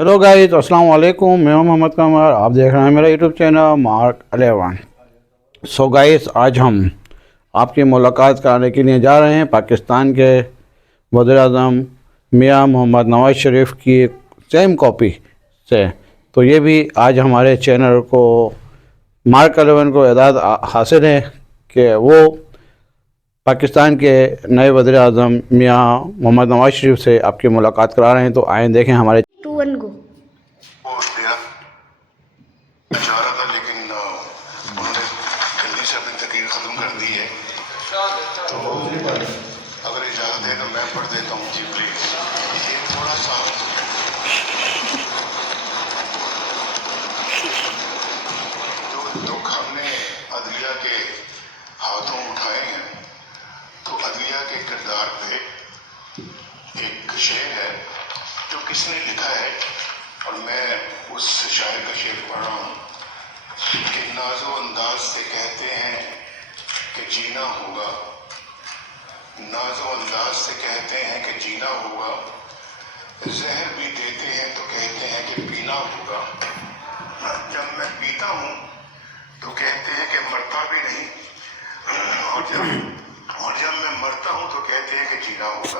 Hello guys, अस्सलाम वालेकुम। मैं हूं मोहम्मद कमर। आप देख रहे हैं मेरा YouTube channel mark 11। So guys, आज हम आपकी मुलाकात कराने के लिए जा रहे हैं पाकिस्तान के वज़ीर-ए-आज़म मियां मोहम्मद नवाज़ शरीफ की सेम कॉपी से। तो ये भी आज हमारे चैनल को मार्क 11 को एजाज़ हासिल है कि वो पाकिस्तान के नए वज़ीर-ए-आज़म मियां मोहम्मद नवाज़ शरीफ से आपकी मुलाकात करा रहे हैं। तो आएँ देखें हमारे 2 1 गो। चाह रहा था लेकिन उन्होंने जल्दी से अपनी तकरीर ख़त्म कर दी है, तो अगर इजाज़त है तो मैं पढ़ देता हूँ। जी प्लीज़। ये थोड़ा सा जो दुख हमने अदलिया के हाथों उठाए हैं, तो अदलिया के किरदार पे एक शेर है जो किसने लिखा है, और मैं उस शायर का शेर पढ़ रहा हूँ कि नाजो अंदाज से कहते हैं कि जीना होगा, नाजो अंदाज से कहते हैं कि जीना होगा, जहर भी देते हैं तो कहते हैं कि पीना होगा, जब मैं पीता हूँ तो कहते हैं कि मरता भी नहीं, और जब मैं मरता हूँ तो कहते हैं कि जीना होगा।